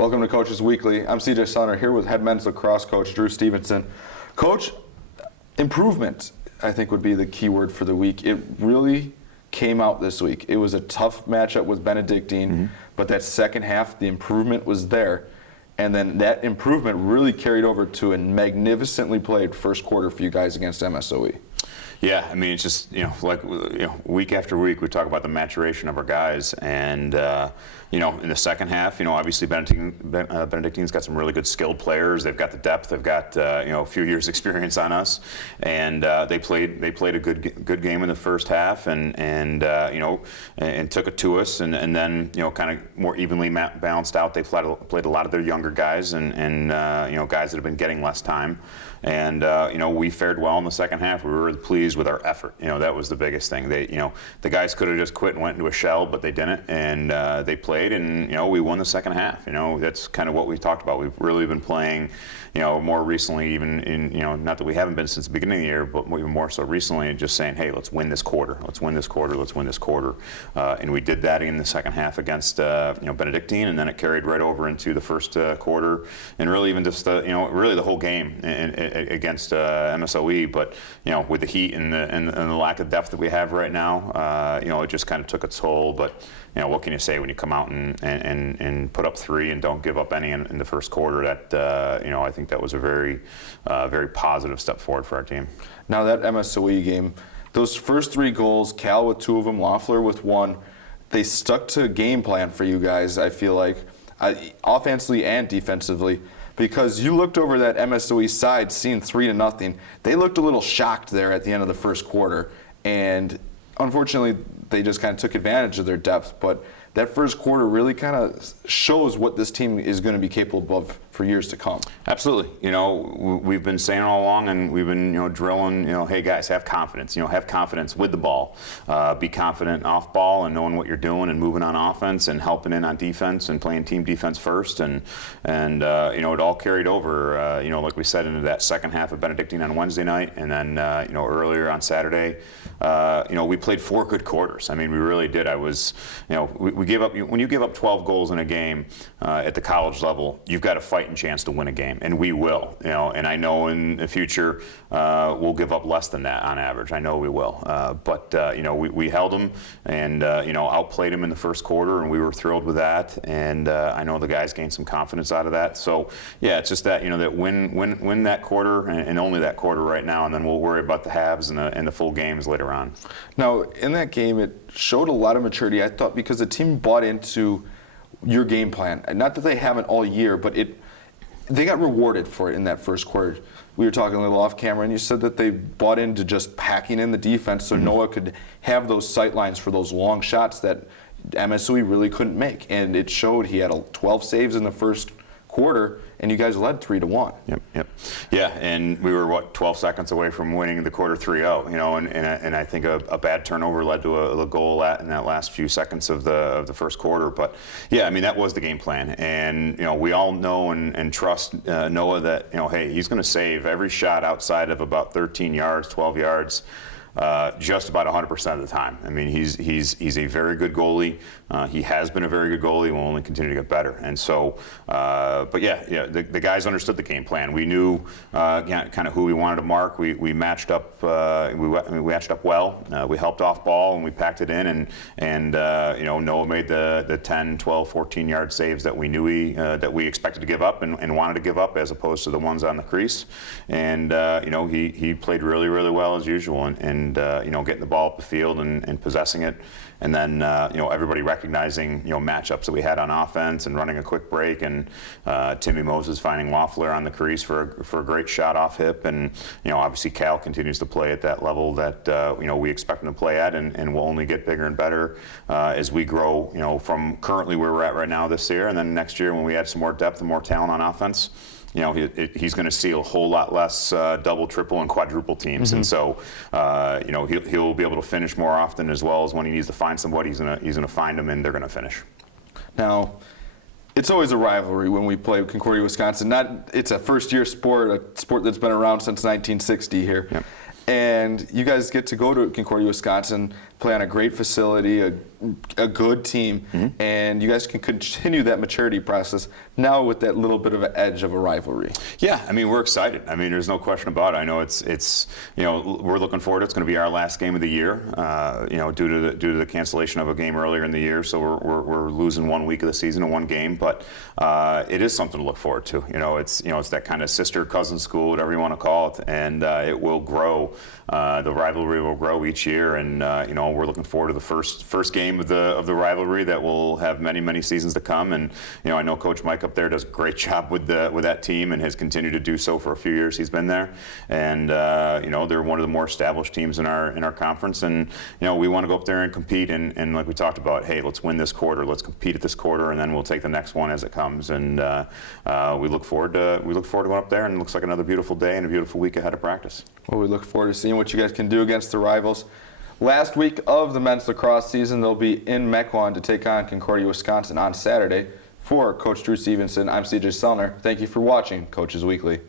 Welcome to Coach's Weekly. I'm CJ Sonner here with head men's lacrosse coach Drew Stevenson. Coach, improvement, I think, would be the key word for the week. It really came out this week. It was a tough matchup with Benedictine, but that second half, the improvement was there. And then that improvement really carried over to a magnificently played first quarter for you guys against MSOE. Yeah, I mean, it's just, week after week we talk about the maturation of our guys. And, in the second half, obviously Benedictine's got some really good skilled players. They've got the depth. They've got, a few years experience on us. And they played a good game in the first half and took it to us. And then, kind of more evenly balanced out. They played a lot of their younger guys and guys that have been getting less time. And, we fared well in the second half. We were really pleased with our effort. That was the biggest thing. They, the guys could have just quit and went into a shell, but they didn't. And they played and, we won the second half. That's kind of what we talked about. We've really been playing, more recently, even in, not that we haven't been since the beginning of the year, but even more so recently, just saying, hey, let's win this quarter. Let's win this quarter. Let's win this quarter. And we did that in the second half against, Benedictine, and then it carried right over into the first quarter, and really even just, really the whole game against MSOE. But, with the heat and the lack of depth that we have right now, it just kind of took its toll. But, what can you say when you come out and put up three and don't give up any in the first quarter? That, I think that was a very, very positive step forward for our team. Now that MSOE game, those first three goals, Cal with two of them, Loeffler with one, they stuck to a game plan for you guys, I feel like, offensively and defensively. Because you looked over that MSOE side, seeing 3-0. They looked a little shocked there at the end of the first quarter. And unfortunately, they just kind of took advantage of their depth. But that first quarter really kind of shows what this team is going to be capable of for years to come. Absolutely. We've been saying all along, and we've been, drilling, hey guys, have confidence. Have confidence with the ball. Be confident off ball and knowing what you're doing and moving on offense and helping in on defense and playing team defense first. And it all carried over, like we said, into that second half of Benedictine on Wednesday night. And then, earlier on Saturday, we played 4 good quarters. I mean, we really did. We gave up, when you give up 12 goals in a game at the college level, you've got a fighting chance to win a game, and we will. And I know in the future we'll give up less than that on average. I know we will. But we held them and outplayed them in the first quarter, and we were thrilled with that. And I know the guys gained some confidence out of that. So yeah, it's just that that win that quarter and only that quarter right now, and then we'll worry about the halves and the full games later on. Now in that game, it showed a lot of maturity, I thought, because the team bought into your game plan. Not that they haven't all year, but they got rewarded for it in that first quarter. We were talking a little off camera, and you said that they bought into just packing in the defense so Noah could have those sight lines for those long shots that MSOE really couldn't make. And it showed. He had 12 saves in the first quarter, and you guys led 3-1. Yep. Yeah, and we were 12 seconds away from winning the quarter 3-0. And I think a bad turnover led to a goal in that last few seconds of the first quarter. But yeah, I mean, that was the game plan, and we all know and trust Noah that hey, he's going to save every shot outside of about 13 yards, 12 yards. Just about 100% of the time. I mean, he's a very good goalie. He has been a very good goalie. Will only continue to get better. And so, but yeah, the guys understood the game plan. We knew kind of who we wanted to mark. We matched up. We matched up well. We helped off ball and we packed it in. And Noah made the 10, 12, 14 yard saves that we knew that we expected to give up and wanted to give up, as opposed to the ones on the crease. And he played really, really well as usual. And getting the ball up the field and possessing it, and then everybody recognizing matchups that we had on offense and running a quick break, and Timmy Moses finding Loeffler on the crease for a great shot off hip, and obviously Cal continues to play at that level that we expect him to play at, and will only get bigger and better as we grow from currently where we're at right now this year, and then next year when we add some more depth and more talent on offense. He's going to see a whole lot less double, triple, and quadruple teams, and so he'll be able to finish more often, as well as when he needs to find somebody, he's going to find them, and they're going to finish. Now, it's always a rivalry when we play Concordia, Wisconsin. It's a first-year sport, a sport that's been around since 1960 here. Yep. And you guys get to go to Concordia, Wisconsin. play on a great facility, a good team, and you guys can continue that maturity process now with that little bit of an edge of a rivalry. Yeah, I mean, we're excited. I mean, there's no question about it. I know it's we're looking forward. It's going to be our last game of the year, due to the cancellation of a game earlier in the year. So we're losing 1 week of the season and one game, but it is something to look forward to. It's that kind of sister cousin school, whatever you want to call it, and it will grow. The rivalry will grow each year, and we're looking forward to the first game of the rivalry that will have many seasons to come. And I know Coach Mike up there does a great job with that team and has continued to do so for a few years he's been there. And they're one of the more established teams in our conference, and we want to go up there and compete. And like we talked about, hey, let's win this quarter, let's compete at this quarter, and then we'll take the next one as it comes. And we look forward to going up there, and it looks like another beautiful day and a beautiful week ahead of practice. Well, we look forward to seeing what you guys can do against the rivals. Last week of the men's lacrosse season, they'll be in Mequon to take on Concordia, Wisconsin on Saturday. For Coach Drew Stevenson, I'm CJ Sellner. Thank you for watching Coaches Weekly.